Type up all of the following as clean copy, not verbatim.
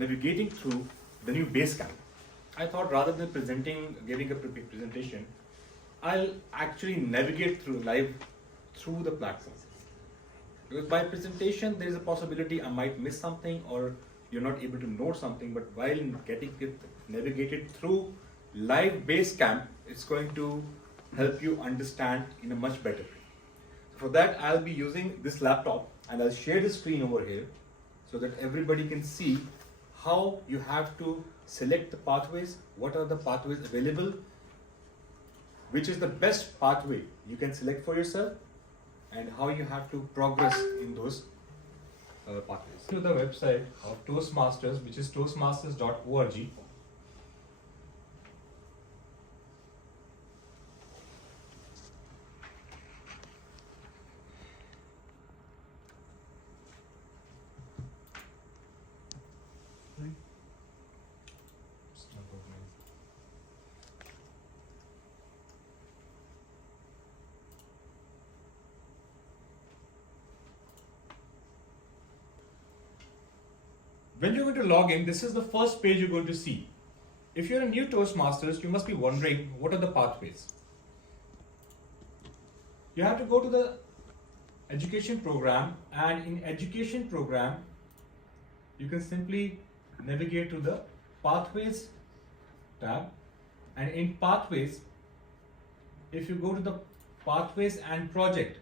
navigating through the new basecamp. I thought rather than giving a presentation, I'll actually navigate through live through the platform. Because by presentation, there is a possibility I might miss something or you're not able to note something, but while getting it navigated through live basecamp, it's going to help you understand in a much better way. So for that, I'll be using this laptop and I'll share the screen over here so that everybody can see how you have to select the pathways, what are the pathways available, which is the best pathway you can select for yourself, and how you have to progress in those pathways. To the website of Toastmasters, which is toastmasters.org. When you're going to log in, this is the first page you're going to see. If you're a new Toastmasters, you must be wondering what are the pathways. You have to go to the education program, and in education program, you can simply navigate to the pathways tab, and in pathways, if you go to the pathways and project,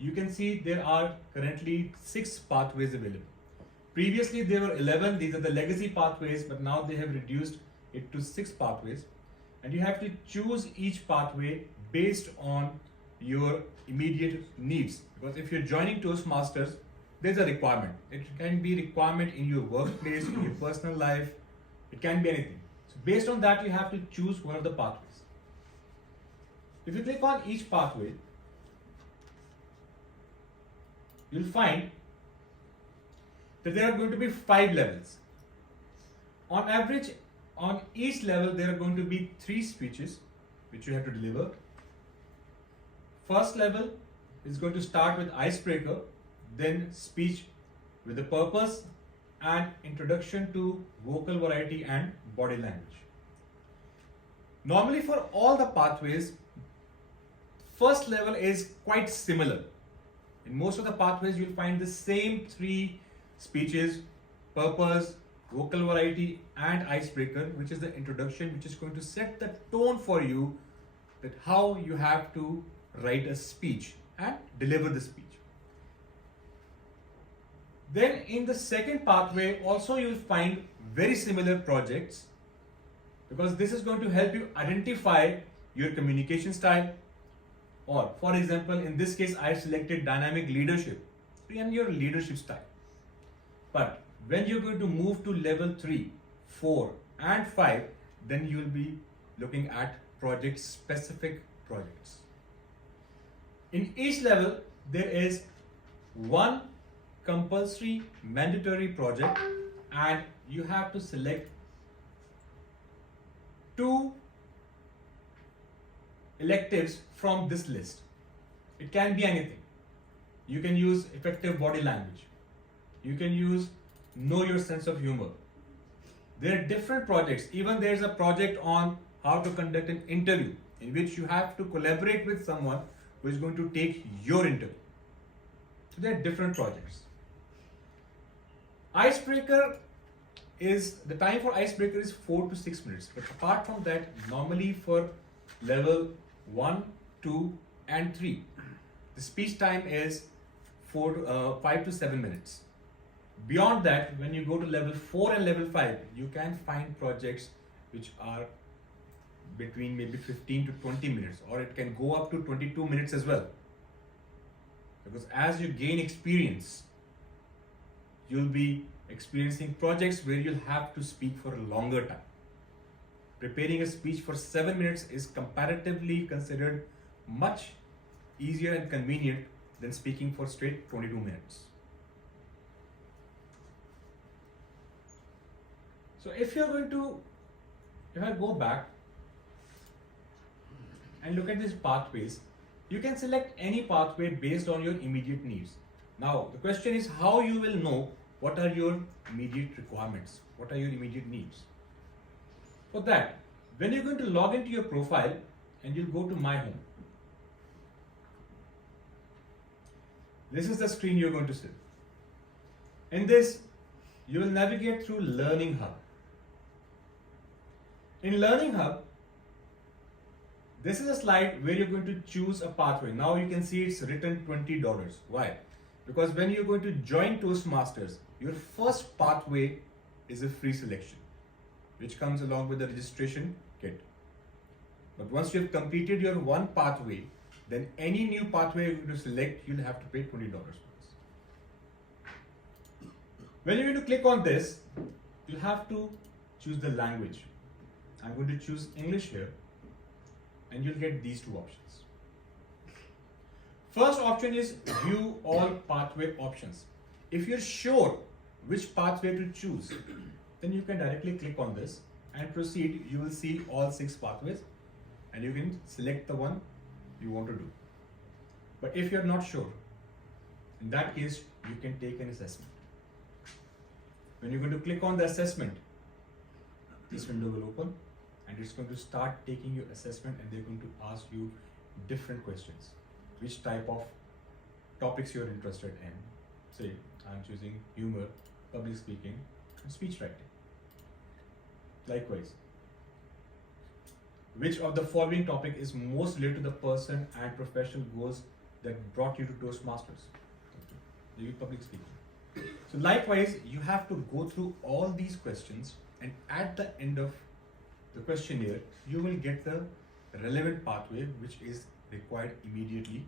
you can see there are currently 6 pathways available. Previously there were 11, these are the legacy pathways, but now they have reduced it to 6 pathways, and you have to choose each pathway based on your immediate needs. Because if you're joining Toastmasters, there's a requirement. It can be requirement in your workplace, in your personal life, it can be anything. So based on that, you have to choose one of the pathways. If you click on each pathway, you'll find that there are going to be 5 levels. On average, on each level, there are going to be 3 speeches which you have to deliver. First level is going to start with icebreaker, then speech with a purpose, and introduction to vocal variety and body language. Normally for all the pathways, first level is quite similar. In most of the pathways, you'll find the same 3 speeches, purpose, vocal variety, and icebreaker, which is the introduction, which is going to set the tone for you that how you have to write a speech and deliver the speech. Then in the second pathway, also you'll find very similar projects, because this is going to help you identify your communication style, or for example, in this case, I selected dynamic leadership and your leadership style. But when you're going to move to level 3, 4, and 5, then you'll be looking at project-specific projects. In each level, there is one compulsory mandatory project, and you have to select 2 electives from this list. It can be anything. You can use effective body language. You can use know your sense of humor. There are different projects. Even there's a project on how to conduct an interview, in which you have to collaborate with someone who is going to take your interview. So there are different projects. Icebreaker is, the time for icebreaker is 4 to 6 minutes. But apart from that, normally for level 1, 2, and 3, the speech time is 5 to 7 minutes. Beyond that, when you go to level 4 and level 5, you can find projects which are between maybe 15 to 20 minutes, or it can go up to 22 minutes as well. Because as you gain experience, you'll be experiencing projects where you'll have to speak for a longer time. Preparing a speech for 7 minutes is comparatively considered much easier and convenient than speaking for straight 22 minutes. So if I go back and look at these pathways, you can select any pathway based on your immediate needs. Now, the question is how you will know what are your immediate requirements? What are your immediate needs? For that, when you're going to log into your profile and you'll go to My Home, this is the screen you're going to see. In this, you will navigate through Learning Hub. In Learning Hub, this is a slide where you're going to choose a pathway. Now you can see it's written $20. Why? Because when you're going to join Toastmasters, your first pathway is a free selection, which comes along with the registration kit. But once you have completed your one pathway, then any new pathway you're going to select, you'll have to pay $20 for this. When you're going to click on this, you'll have to choose the language. I'm going to choose English here, and you'll get these two options. First option is view all pathway options. If you're sure which pathway to choose, then you can directly click on this and proceed. You will see all 6 pathways and you can select the one you want to do. But if you're not sure, in that case, you can take an assessment. When you're going to click on the assessment, this window will open and it's going to start taking your assessment, and they're going to ask you different questions. Which type of topics you're interested in. Say, I'm choosing humor, public speaking, and speech writing. Likewise, which of the following topic is most related to the person and professional goals that brought you to Toastmasters? Maybe public speaking. So likewise, you have to go through all these questions, and at the end of the questionnaire, you will get the relevant pathway which is required immediately,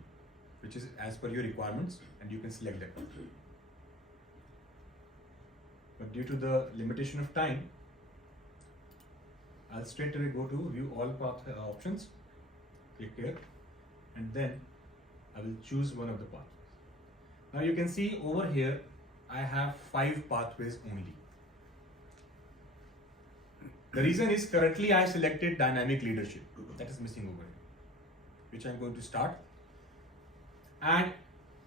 which is as per your requirements, and you can select that pathway. But due to the limitation of time, I'll straight away go to view all path options, click here, and then I will choose one of the pathways. Now you can see over here, I have 5 pathways only. The reason is currently I selected dynamic leadership, that is missing over here, which I'm going to start. And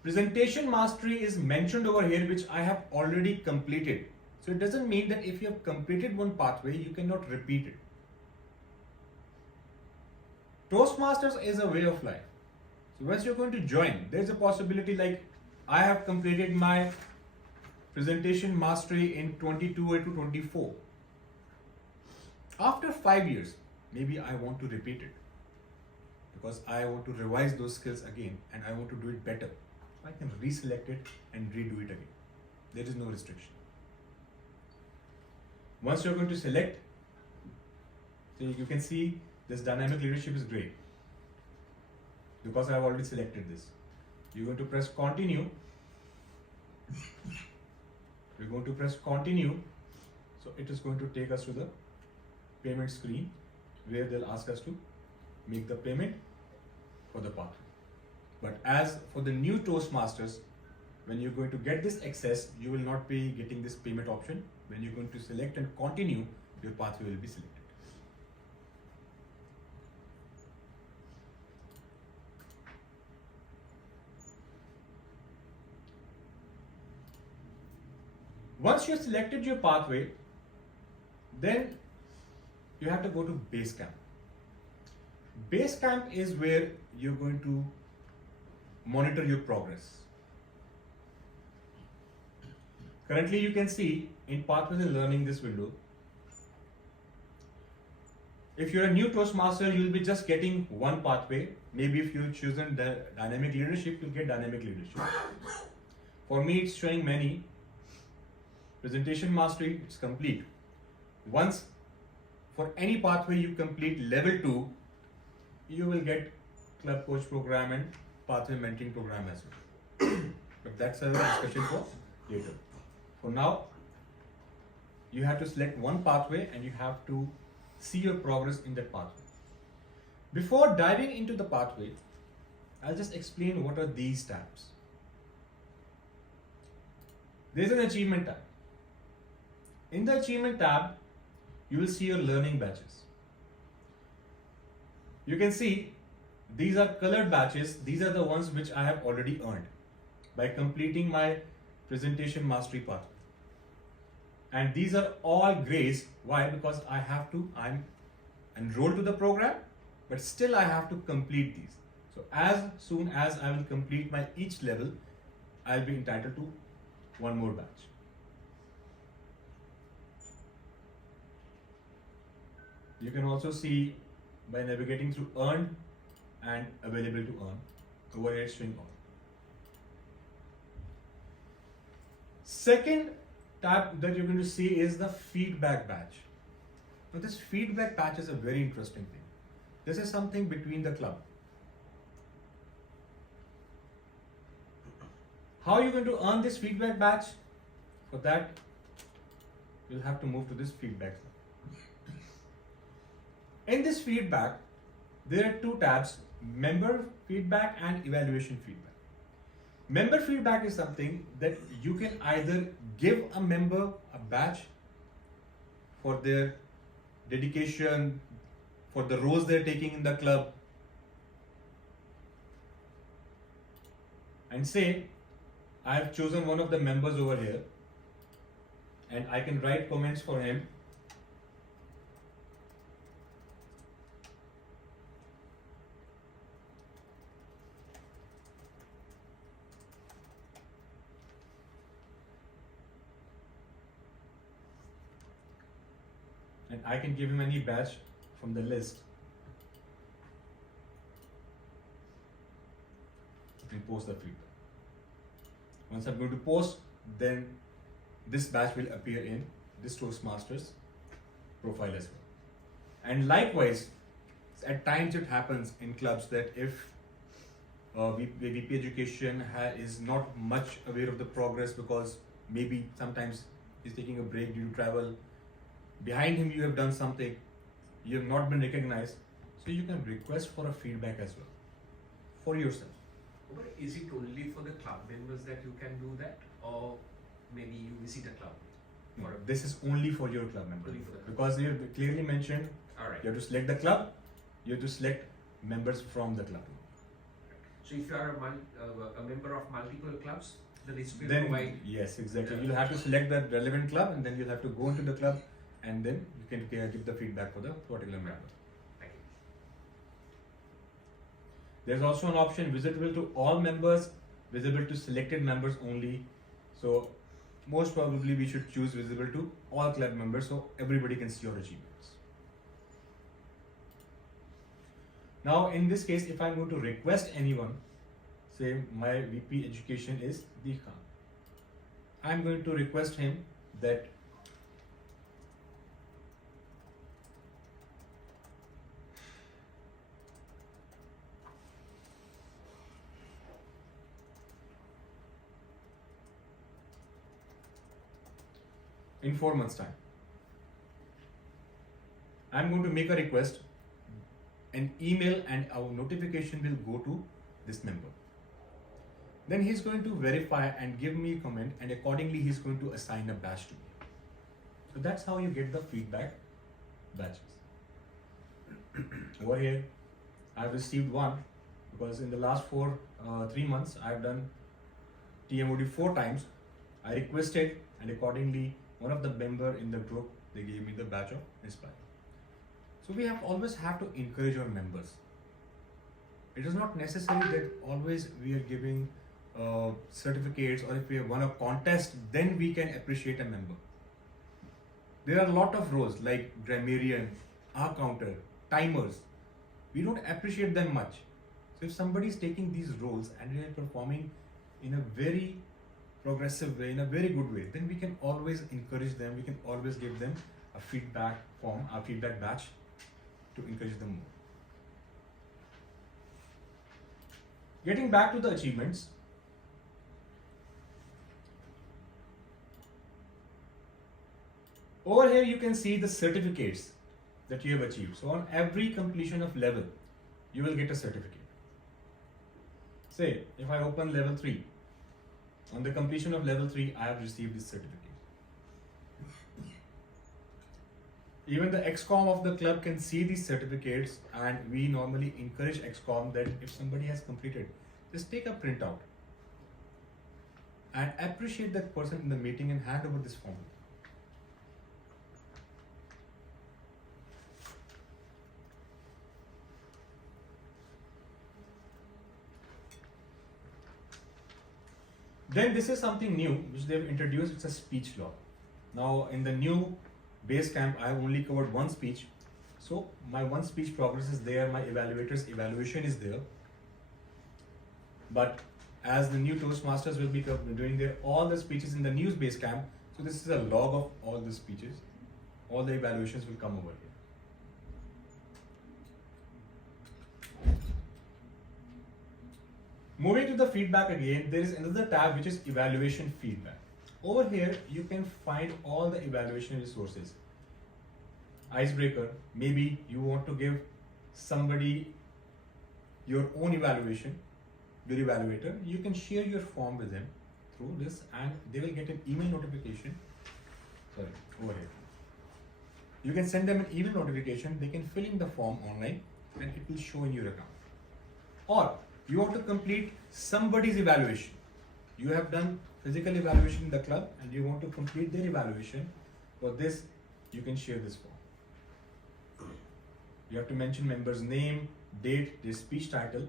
presentation mastery is mentioned over here, which I have already completed. So it doesn't mean that if you have completed one pathway, you cannot repeat it. Toastmasters is a way of life. So once you're going to join, there's a possibility like I have completed my presentation mastery in 22 to 24. After 5 years, maybe I want to repeat it because I want to revise those skills again and I want to do it better. So I can reselect it and redo it again. There is no restriction. Once you're going to select, so you can see this dynamic leadership is great because I have already selected this. You're going to press continue. We're going to press continue. So it is going to take us to the payment screen where they'll ask us to make the payment for the pathway. But as for the new Toastmasters, when you're going to get this access, you will not be getting this payment option. When you're going to select and continue, your pathway will be selected. Once you have selected your pathway, then you have to go to basecamp. Basecamp is where you're going to monitor your progress. Currently, you can see in Pathways in Learning this window. If you're a new Toastmaster, you'll be just getting one pathway. Maybe if you've chosen the dynamic leadership, you'll get dynamic leadership. For me, it's showing many. Presentation mastery, it's complete. Once for any pathway you complete level 2, you will get club coach program and pathway mentoring program as well. But that's a discussion for later. For now, you have to select one pathway and you have to see your progress in that pathway. Before diving into the pathway, I'll just explain what are these tabs. There's an achievement tab. In the achievement tab, you will see your learning badges. You can see these are colored badges. These are the ones which I have already earned by completing my presentation mastery pathway. And these are all grays. Why? Because I'm enrolled to the program, but still I have to complete these. So as soon as I will complete my each level, I'll be entitled to one more batch. You can also see by navigating through earned and available to earn. Over here showing all. Second tab that you're going to see is the feedback batch. Now this feedback batch is a very interesting thing. This is something between the club. How are you going to earn this feedback batch? For that, you'll have to move to this feedback. In this feedback, there are two tabs, member feedback and evaluation feedback. Member feedback is something that you can either give a member a badge for their dedication, for the roles they're taking in the club, and say, I have chosen one of the members over here and I can write comments for him. And I can give him any badge from the list and post the feedback. Once I'm going to post, then this badge will appear in this Toastmasters profile as well. And likewise, at times it happens in clubs that if VP education is not much aware of the progress because maybe sometimes he's taking a break due to travel, behind him you have done something, you have not been recognized, so you can request for a feedback as well for yourself. But is it only for the club members that you can do that, or maybe you visit a club? No, this is only for your club members. Because you have clearly mentioned, Alright. you have to select the club, you have to select members from the club. So if you are a member of multiple clubs, then it's will Then provide. yes, exactly. You'll have to select the relevant club, and then you'll have to go into the club, and then you can give the feedback for the particular member. Thank you. There's also an option visible to all members, visible to selected members only. So most probably we should choose visible to all club members so everybody can see your achievements. Now in this case, if I'm going to request anyone, say my VP education is Dikhan, I'm going to request him that in 4 months' time, I'm going to make a request, an email and our notification will go to this member. Then he's going to verify and give me a comment, and accordingly he's going to assign a badge to me. So that's how you get the feedback badges. Over here, I've received one because in the last 3 months, I've done TMOD 4 times. I requested, and accordingly, one of the member in the group, they gave me the badge of Inspire. So we always have to encourage our members. It is not necessary that always we are giving certificates, or if we have won a contest, then we can appreciate a member. There are a lot of roles like grammarian, counter, timers. We don't appreciate them much. So if somebody is taking these roles and they are performing in a very progressive way, in a very good way, then we can always encourage them, we can always give them a feedback form, a feedback batch to encourage them more. Getting back to the achievements, over here you can see the certificates that you have achieved. So on every completion of level, you will get a certificate. Say, if I open level 3, on the completion of level 3, I have received this certificate. Even the XCOM of the club can see these certificates, and we normally encourage XCOM that if somebody has completed, just take a printout and appreciate that person in the meeting and hand over this form. Then this is something new which they've introduced. It's a speech log. Now in the new Basecamp, I have only covered one speech. So my one speech progress is there, my evaluator's evaluation is there. But as the new Toastmasters will be doing all the speeches in the new Basecamp, so this is a log of all the speeches. All the evaluations will come over here. Moving to the feedback again, there is another tab which is evaluation feedback. Over here, you can find all the evaluation resources. Icebreaker, maybe you want to give somebody your own evaluation, your evaluator, you can share your form with them through this and they will get an email notification. Sorry, over here. You can send them an email notification, they can fill in the form online and it will show in your account. Or you want to complete somebody's evaluation. You have done physical evaluation in the club and you want to complete their evaluation. For this, you can share this form. You have to mention member's name, date, their speech title,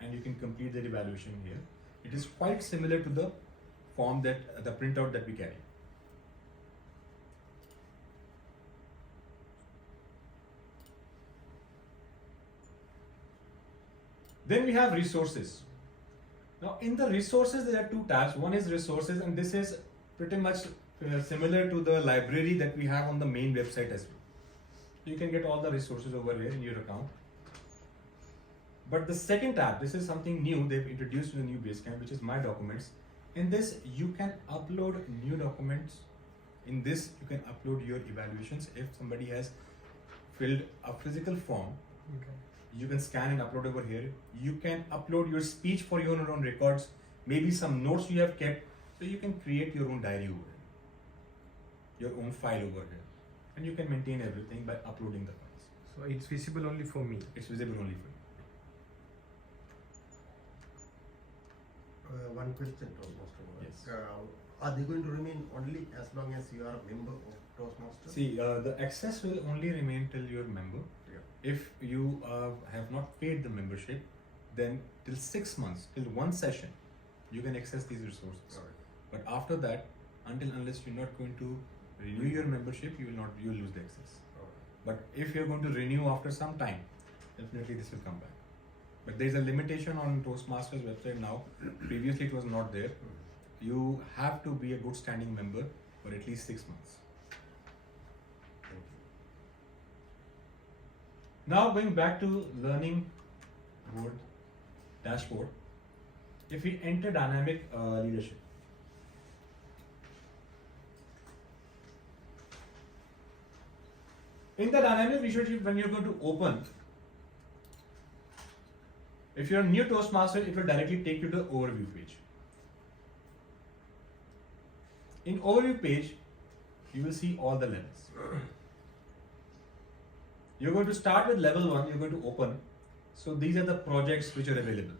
and you can complete their evaluation here. It is quite similar to the form that the printout that we carry. Then we have resources. Now in the resources there are two tabs. One is resources and this is pretty much similar to the library that we have on the main website as well. You can get all the resources over here in your account. But the second tab, this is something new they've introduced in the new Basecamp, which is My Documents. In this, you can upload new documents. In this, you can upload your evaluations. If somebody has filled a physical form, you can scan and upload over here. You can upload your speech for your own records, maybe some notes you have kept. So you can create your own diary over here, your own file over here. And you can maintain everything by uploading the files. So it's visible only for me. It's visible only for you. One question, Toastmaster. Yes. Are they going to remain only as long as you are a member of Toastmasters? See, the access will only remain till you're a member. Yeah. If you have not paid the membership, then till 6 months, till one session, you can access these resources. All right. But after that, unless you're not going to renew your membership, you will lose the access. All right. But if you're going to renew after some time, definitely this will come back. But there's a limitation on Toastmasters website now. Previously it was not there. You have to be a good standing member for at least 6 months. Thank you. Now going back to learning board dashboard. If we enter dynamic leadership, in the dynamic leadership, when you're going to open, if you're a new Toastmaster, it will directly take you to the overview page. In overview page, you will see all the levels. You're going to start with level 1, you're going to open. So these are the projects which are available.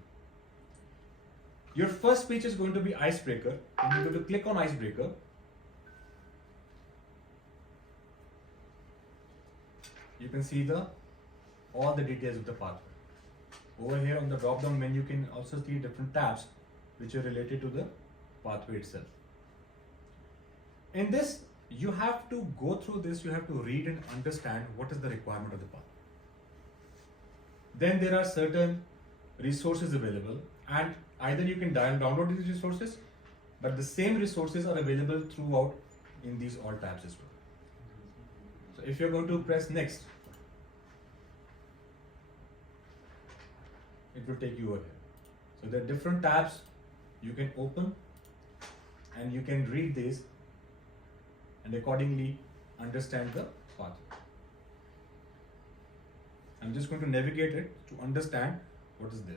Your first speech is going to be Icebreaker, and you're going to click on Icebreaker. You can see all the details of the pathway. Over here on the drop down menu, you can also see different tabs which are related to the pathway itself. In this, you have to go through this, you have to read and understand what is the requirement of the path. Then there are certain resources available, and either you can download these resources, but the same resources are available throughout in these all tabs as well. So if you're going to press next, it will take you over here. So there are different tabs you can open and you can read these and accordingly understand the path. I'm just going to navigate it to understand what is there.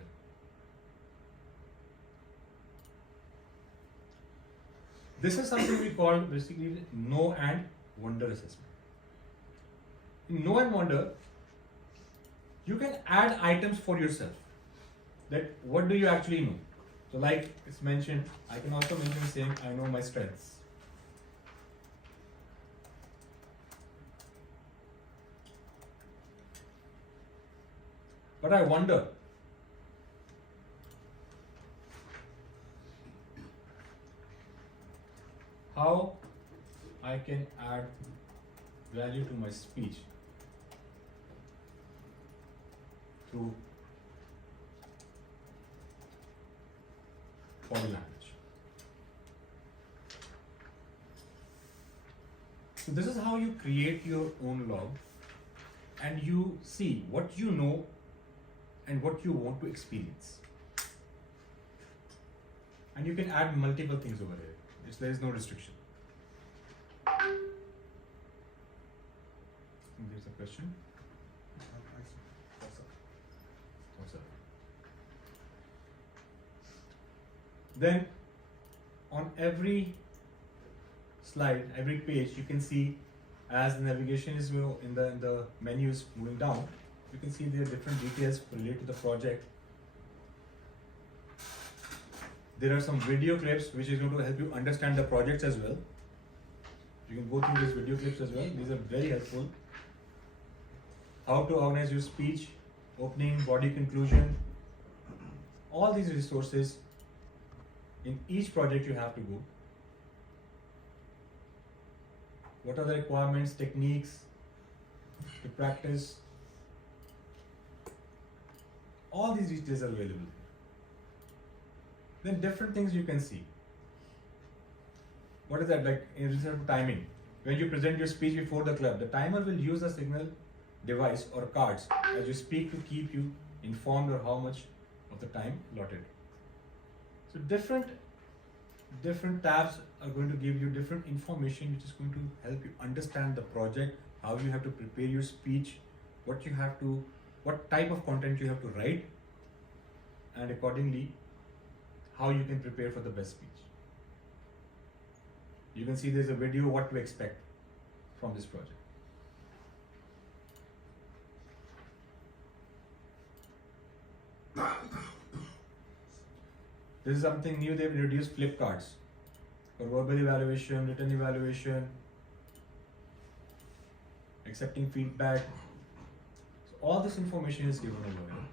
This is something we call basically know and wonder assessment. In know and wonder, you can add items for yourself. That what do you actually know? So like it's mentioned, I can also mention saying I know my strengths. But I wonder. I can add value to my speech through body language. So this is how you create your own log and you see what you know and what you want to experience. And you can add multiple things over here. There is no restriction. There's a question. What's up? Then on every slide, every page, you can see as the navigation is in the menu is moving down, you can see there are different details related to the project. There are some video clips which is going to help you understand the projects as well. You can go through these video clips as well. These are very helpful. How to organize your speech, opening, body, conclusion. All these resources in each project you have to go. What are the requirements, techniques to practice? All these details are available. Then different things you can see. What is that like in relation to timing? When you present your speech before the club, the timer will use a signal device or cards as you speak to keep you informed of how much of the time allotted. So different tabs are going to give you different information which is going to help you understand the project, how you have to prepare your speech, what type of content you have to write, and accordingly how you can prepare for the best speech. You can see there's a video what to expect from this project. This is something new. They've introduced flip cards for verbal evaluation, written evaluation, accepting feedback. So all this information is given over here.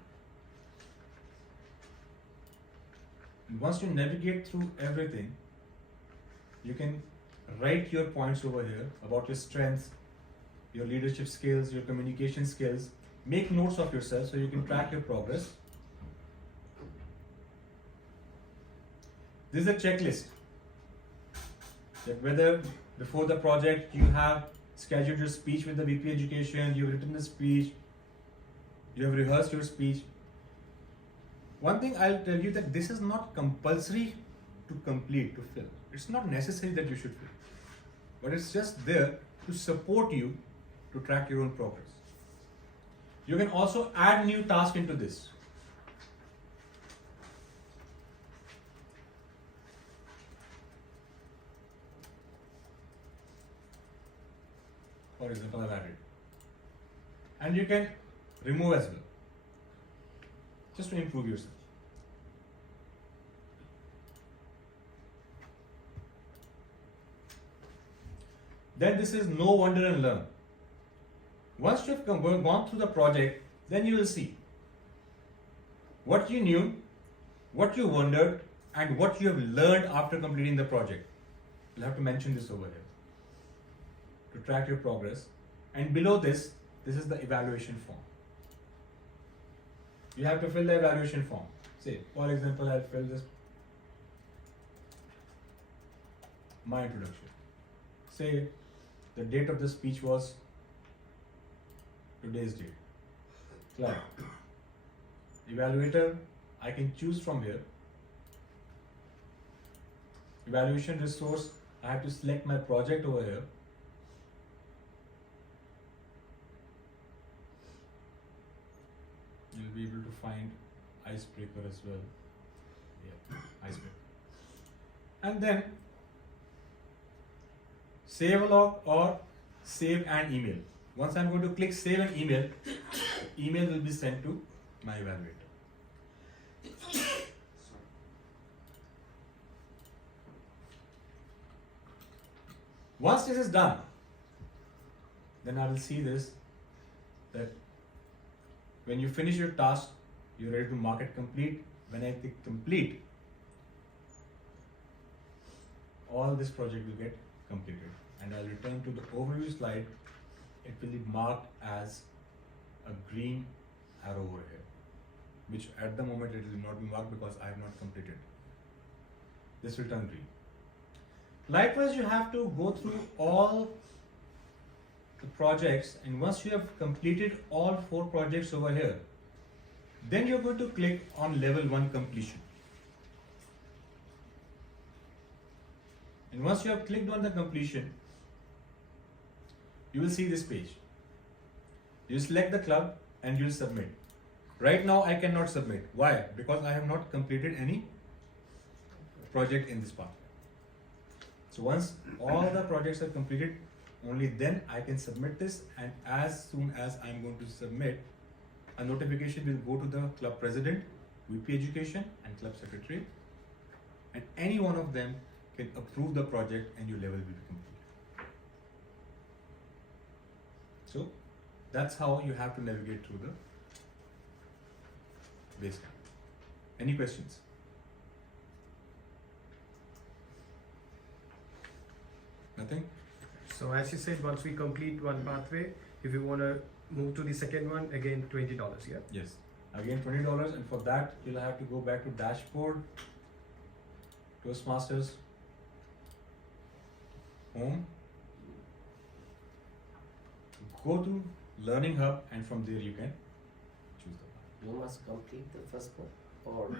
And once you navigate through everything, you can write your points over here about your strengths, your leadership skills, your communication skills. Make notes of yourself so you can track your progress. This is a checklist that whether before the project you have scheduled your speech with the VP Education, you've written the speech, you have rehearsed your speech. One thing I'll tell you that this is not compulsory to complete, to fill. It's not necessary that you should fill, but it's just there to support you to track your own progress. You can also add new tasks into this. For example, I've added. And you can remove as well, just to improve yourself. Then this is know, wonder and learn. Once you have gone through the project, then you will see what you knew, what you wondered, and what you have learned after completing the project. You'll have to mention this over here to track your progress. And below this is the evaluation form. You have to fill the evaluation form. Say, for example, I'll fill this, my introduction. Say, the date of the speech was today's date. Club. Evaluator, I can choose from here. Evaluation resource, I have to select my project over here. You'll be able to find icebreaker as well. Yeah, icebreaker. And then save a log or save an email. Once I'm going to click save an email, email will be sent to my evaluator. Once this is done, then I will see this, that when you finish your task, you're ready to mark it complete. When I click complete, all this project will get completed and when I return to the overview slide, it will be marked as a green arrow over here, which at the moment it will not be marked because I have not completed. This will turn green. Likewise, you have to go through all the projects, and once you have completed all 4 projects over here, then you're going to click on level 1 completion. And once you have clicked on the completion, you will see this page. You select the club and you'll submit. Right now I cannot submit. Why? Because I have not completed any project in this pathway. So once all the projects are completed, only then I can submit this, and as soon as I'm going to submit, a notification will go to the club president, VP Education and club secretary, and any one of them can approve the project and your level will be complete. So that's how you have to navigate through the basecamp. Any questions? Nothing? So as you said, once we complete one pathway, if you want to move to the second one, again $20, yeah? Yes. Again $20, and for that you'll have to go back to dashboard, Toastmasters, home, go to Learning Hub, and from there you can choose the one. You must complete the first one, or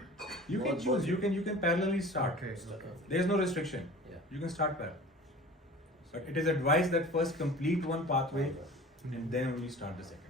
You can both- choose, you can parallelly start. Okay. There is no restriction. Yeah. You can start parallel. But it is advised that first complete one pathway and then only start the second.